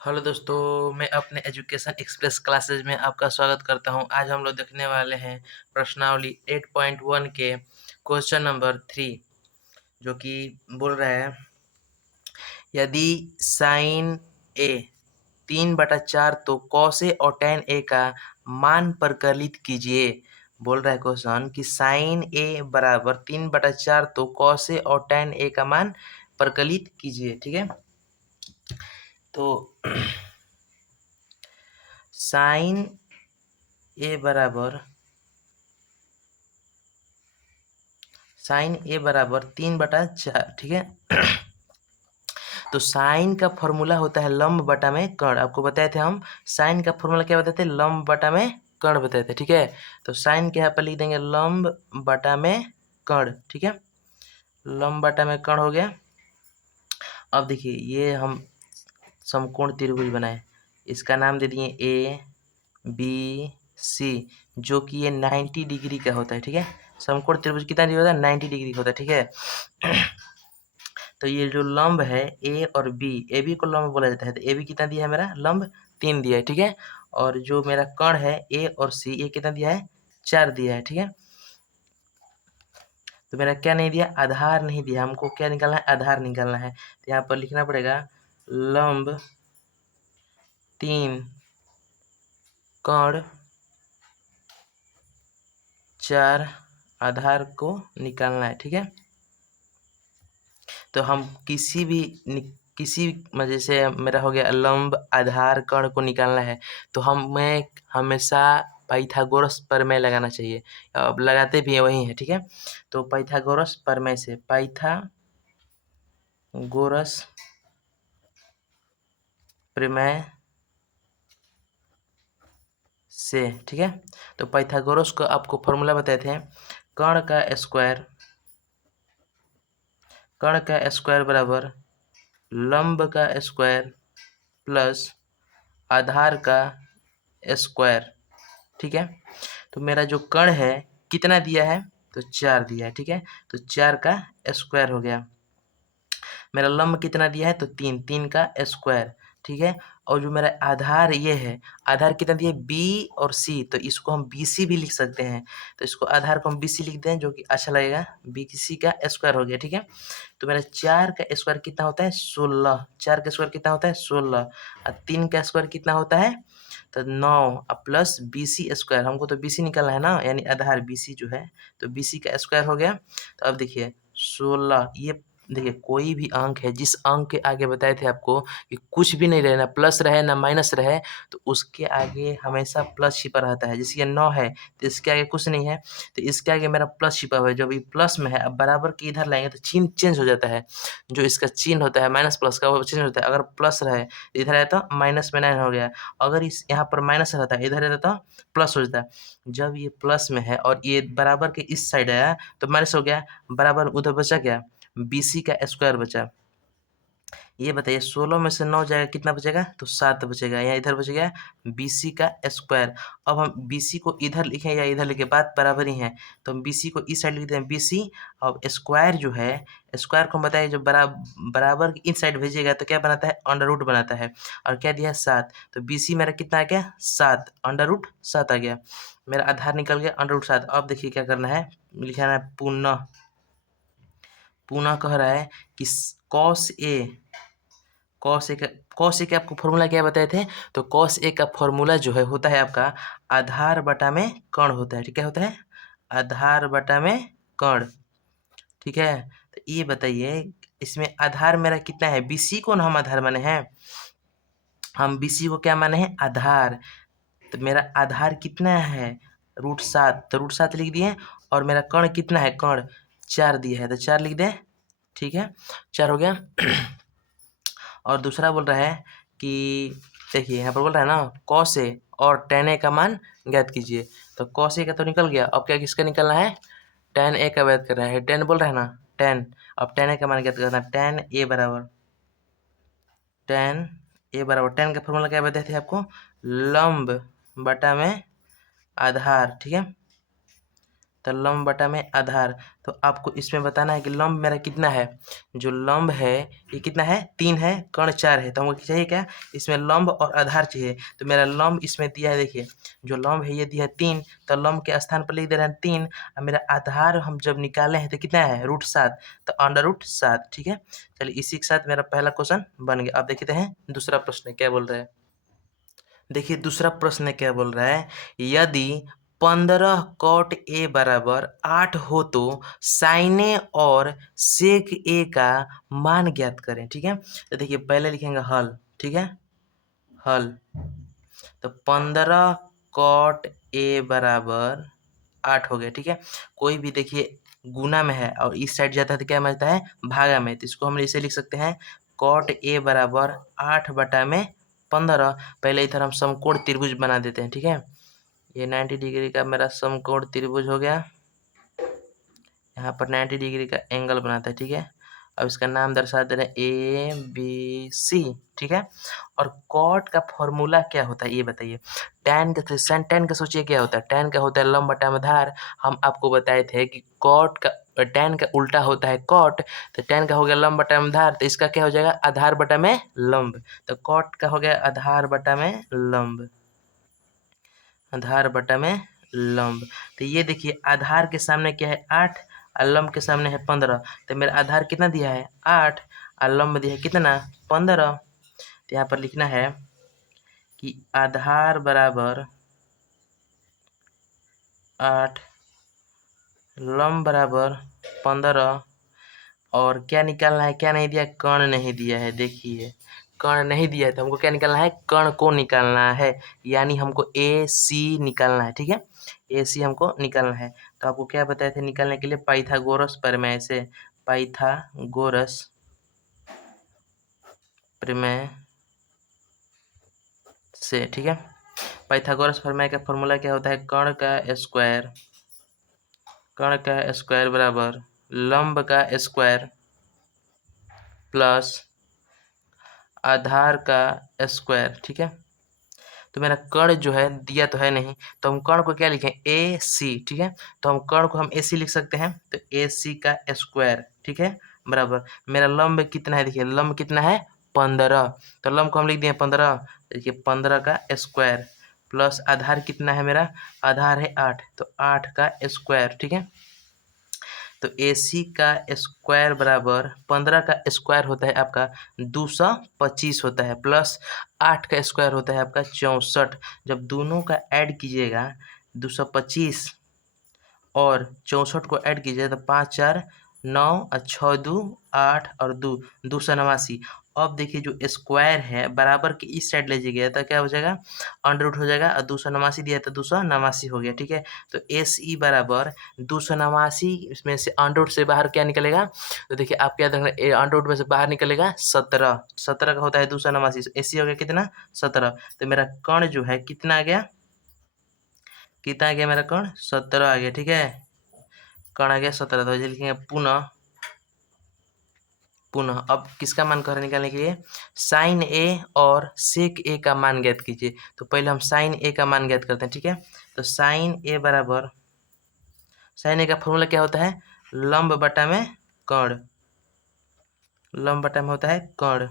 Hello दोस्तों, मैं अपने एजुकेशन एक्सप्रेस क्लासेज में आपका स्वागत करता हूं। आज हम लोग देखने वाले हैं प्रश्नावली 8.1 के क्वेश्चन नंबर 3, जो कि बोल रहा है यदि साइन ए 3/4 तो कॉस ए और tan ए का मान परिकलित कीजिए। बोल रहा है क्वेश्चन कि साइन ए बराबर 3/4 तो कॉस ए और tan ए का मान परिकलित कीजिए। ठीक है, तो साइन ए बराबर 3/4। ठीक है, तो साइन का फॉर्मूला होता है लंब बटा में कर्ण। आपको बताए थे हम साइन का फॉर्मूला क्या बताते थे, लंब बटा में कर्ण बताए थे। ठीक है, तो साइन के यहाँ पर लिख देंगे लंब बटा में कर्ण। ठीक है, लंब बटा में कर्ण हो गया। अब देखिए, ये हम समकोण त्रिभुज बनाए, इसका नाम दे दिए ए बी सी, जो कि ये 90 डिग्री का होता है। ठीक है, समकोण त्रिभुज कितना डिग्री होता है, 90 डिग्री होता है। ठीक है, तो ये जो लंब है ए और बी, ए बी को लंब बोला जाता है, तो ए बी कितना दिया है मेरा, लंब 3 दिया है। ठीक है, और जो मेरा कर्ण है ए और सी, ये कितना दिया है, 4 दिया है। ठीक है, तो मेरा क्या नहीं दिया, आधार नहीं दिया। हमको क्या निकालना है, आधार निकालना है। तो यहाँ पर लिखना पड़ेगा लंब 3 कर्ण 4 आधार को निकालना है। ठीक है, तो हम किसी जैसे मेरा हो गया लंब आधार कर्ण को निकालना है, तो हमें हमेशा पाइथागोरस प्रमेय लगाना चाहिए। अब लगाते भी हैं, वही है। ठीक है, तो पाइथागोरस प्रमेय से, पाइथागोरस प्रमेय से, ठीक है, तो पाइथागोरस को आपको फॉर्मूला बताए थे, कर्ण का स्क्वायर बराबर लंब का स्क्वायर प्लस आधार का स्क्वायर। ठीक है, तो मेरा जो कर्ण है कितना दिया है, तो 4 दिया है। ठीक है, तो 4 का स्क्वायर हो गया। मेरा लंब कितना दिया है, तो 3 का स्क्वायर। ठीक है, और जो मेरा आधार ये है, आधार कितना दिया है, बी और सी, तो इसको हम बी सी भी लिख सकते हैं। तो इसको आधार को हम बी सी लिख दें, जो कि अच्छा लगेगा, बी सी का स्क्वायर हो गया। ठीक है, तो मेरा 4 का स्क्वायर कितना होता है, 16। 4 का स्क्वायर कितना होता है, 16, और 3 का स्क्वायर कितना होता है, तो 9, और प्लस बी सी स्क्वायर। हमको तो बी सी निकालना है ना, यानी आधार बी सी जो है, तो बी सी का स्क्वायर हो गया। तो अब देखिए 16, ये देखिए कोई भी अंक है, जिस अंक के आगे बताए थे आपको कि कुछ भी नहीं रहे, ना प्लस रहे ना माइनस रहे, तो उसके आगे हमेशा प्लस छिपा रहता है। जैसे ये 9 है, तो इसके आगे कुछ नहीं है, तो इसके आगे मेरा प्लस छिपा हुआ है। जब ये प्लस में है, अब बराबर के इधर लाएंगे तो चिन्ह चेंज हो जाता है। जो इसका चिन्ह होता है माइनस प्लस का, वो चेंज होता है। अगर प्लस रहे तो इधर आया तो माइनस में 9 हो गया। अगर इस यहाँ पर माइनस रहता है, इधर रहता तो प्लस हो जाता है। जब ये प्लस में है और ये बराबर के इस साइड आया तो माइनस हो गया, बराबर उधर बचा क्या, BC का स्क्वायर बचा। ये बताइए 16 में से 9 जाएगा, कितना बचेगा, तो 7 बचेगा। यहाँ इधर बच गया BC का स्क्वायर। अब हम BC को इधर लिखें या इधर लिखें, बात बराबर ही है, तो हम BC को इस साइड लिखते हैं BC। अब स्क्वायर जो है, स्क्वायर को हम बताइए जब बराबर इन साइड भेजिएगा तो क्या बनाता है, अंडर रूट बनाता है। और क्या दिया है, 7, तो BC मेरा कितना आ गया, 7, अंडर रूट 7 आ गया। मेरा आधार निकल गया अंडर रूट 7। अब देखिए क्या करना है, लिखना है पुनः। पुनः कह रहा है कि कॉस ए, कॉस ए का आपको फॉर्मूला क्या बताए थे, तो कॉस ए का फॉर्मूला जो है होता है आपका आधार बटा में कर्ण होता है। ठीक है, होता है आधार बटा में कर्ण। ठीक है, तो ये बताइए इसमें आधार मेरा कितना है, BC को ना हम आधार माने हैं, हम BC को क्या माने हैं, आधार। तो मेरा आधार कितना है, √7, तो √7 लिख दिए। और मेरा कर्ण कितना है, कर्ण 4 दिया है, तो 4 लिख दें। ठीक है, 4 हो गया। और दूसरा बोल रहा है कि देखिए यहाँ पर बोल रहा है ना, कॉस ए और tan ए का मान ज्ञात कीजिए। तो कॉस ए का तो निकल गया, अब क्या किसका निकलना है, tan ए का ज्ञात करना है। tan बोल रहा है ना, tan, अब tan ए का मान ज्ञात करना है। tan ए बराबर tan का फॉर्मूला क्या बताए थे आपको, लंब बटा में आधार। ठीक है, तो लंब बटा में आधार। तो आपको इसमें बताना है कि लंब मेरा कितना है। जो लंब है ये कितना है, 3 है, कर्ण 4 है। तो हमको चाहिए क्या, इसमें लंब और आधार चाहिए। तो मेरा लंब इसमें दिया है, देखिए जो लंब है ये दिया है 3, तो लंब के स्थान पर लिख दे रहे हैं 3। और मेरा आधार हम जब निकाले हैं तो कितना है, √7, तो अंडर √7। ठीक है, चलिए इसी के साथ मेरा पहला क्वेश्चन बन गया। अब देखते हैं दूसरा प्रश्न क्या बोल रहा है। देखिए दूसरा प्रश्न क्या बोल रहा है, यदि 15 cot A बराबर 8 हो तो sin A और sec A का मान ज्ञात करें। ठीक है, तो देखिए पहले लिखेंगे हल। ठीक है, हल। तो 15 cot A बराबर 8 हो गया। ठीक है, कोई भी देखिए गुना में है और इस साइड जाता है तो क्या बचता है, भागा में। तो इसको हम इसे लिख सकते हैं cot A बराबर 8 बटा में 15। पहले इधर हम समकोण त्रिभुज बना देते हैं। ठीक है, ये 90 डिग्री का मेरा समकोण त्रिभुज हो गया। यहाँ पर 90 डिग्री का एंगल बनाता है। ठीक है, अब इसका नाम दर्शा दे रहे हैं ABC। ठीक है, और कॉट का फॉर्मूला क्या होता है ये बताइए। टैन का सोचिए क्या होता है, टैन का होता है लंब बटा में आधार। हम आपको बताए थे कि कॉट का टैन का उल्टा होता है कॉट। तो टैन का हो गया लंब बटा में आधार, तो इसका क्या हो जाएगा, आधार बटा में लंब। तो कॉट का हो गया आधार बटा में लंब, आधार बटा में लंब। तो ये देखिए आधार के सामने क्या है 8 और लंब के सामने है 15। तो मेरा आधार कितना दिया है 8 और लंब दिया है कितना 15। तो यहाँ पर लिखना है कि आधार बराबर 8, लंब बराबर 15। और क्या निकालना है, क्या नहीं दिया, कर्ण नहीं दिया है। देखिए कर्ण नहीं दिया है तो हमको क्या निकालना है, कर्ण को निकालना है, यानी हमको AC निकालना है। ठीक है, AC हमको निकालना है। तो आपको क्या बताए थे निकालने के लिए, पाइथागोरस प्रमेय से, पाइथागोरस प्रमेय से। ठीक है, पाइथागोरस प्रमेय का फॉर्मूला क्या होता है, कर्ण का स्क्वायर, कर्ण का स्क्वायर बराबर लंब का स्क्वायर प्लस आधार का स्क्वायर। ठीक है, तो मेरा कर्ण जो है दिया तो है नहीं, तो हम कर्ण को क्या लिखें, AC। ठीक है, तो हम कर्ण को हम AC लिख सकते हैं, तो AC का स्क्वायर। ठीक है, बराबर मेरा लंब कितना है, देखिए लंब कितना है 15, तो लंब को हम लिख दिए 15। देखिए 15 का स्क्वायर प्लस आधार कितना है मेरा, आधार है 8, तो 8 का स्क्वायर। ठीक है, तो AC का स्क्वायर बराबर 15 का स्क्वायर होता है आपका 225 होता है, प्लस 8 का स्क्वायर होता है आपका 64। जब दोनों का ऐड कीजिएगा 225 और 64 को ऐड कीजिए तो 5 4 9 और 6 2 8 और 2 289। अब देखिए जो स्क्वायर है बराबर के इस साइड ले जाइएगा तो क्या हो जाएगा, अंडर हो जाएगा, और 289 दिया तो 289 हो गया। ठीक है, तो SE बराबर 289, इसमें से अंडर से बाहर क्या निकलेगा, तो देखिए आप क्या देख रहे हैं, अंडर में से बाहर निकलेगा 17, 17 का होता है 289, SE हो गया कितना 17। तो मेरा कर्ण जो है कितना आ गया, कितना आ गया मेरा कर्ण 17 आ गया। ठीक है, कर्ण आ गया 17। तो ये लिखेंगे पुनः, पुनः अब किसका मान कर निकालने के लिए, साइन A और सेक A का मान ज्ञात कीजिए। तो पहले हम साइन A का मान ज्ञात करते हैं। ठीक है, तो साइन A बराबर, साइन A का फॉर्मूला क्या होता है, लंब बटा में कर्ण, लंब बटा में होता है कर्ण।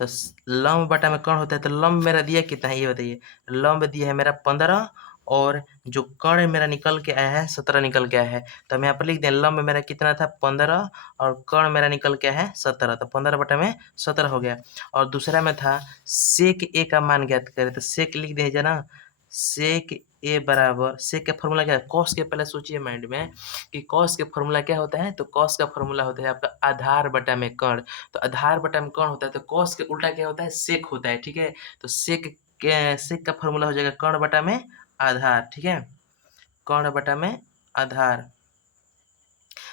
तो लंब बटा में कर्ण होता है, तो लंब मेरा दिया कितना है ये बताइए, लंब दिया है मेरा 15 और जो कर्ण मेरा निकल के आया है 17 निकल के आया है। तो हम यहाँ पर लिख दें लंब मेरा कितना था 15 और कर्ण मेरा निकल के आया है 17, तो 15 बटा में 17 हो गया। और दूसरा में था सेक A का मान ज्ञात करें, तो सेक लिख दीजिए ना, सेक A बराबर, सेक का फॉर्मूला क्या है, कॉस के, पहले सोचिए माइंड में कि कॉस के फॉर्मूला क्या होता है, तो कॉस का फॉर्मूला होता है आपका आधार बटा में कर्ण। तो आधार बटा में कर्ण होता है, तो कॉस के उल्टा क्या होता है, सेक होता है। ठीक है, तो सेक का फॉर्मूला हो जाएगा कर्ण बटा में आधार। ठीक है, कर्ण बटा में आधार।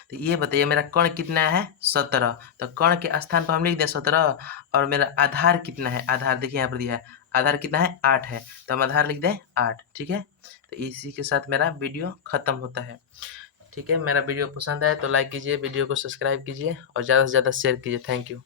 तो ये बताइए मेरा कर्ण कितना है 17, तो कर्ण के स्थान पर हम लिख दें 17, और मेरा आधार कितना है, आधार देखिए यहाँ पर दिया है, आधार कितना है 8 है, तो हम आधार लिख दें 8। ठीक है, तो इसी के साथ मेरा वीडियो खत्म होता है। ठीक है, मेरा वीडियो पसंद आए तो लाइक कीजिए, वीडियो को सब्सक्राइब कीजिए और ज़्यादा से ज़्यादा शेयर कीजिए। Thank you.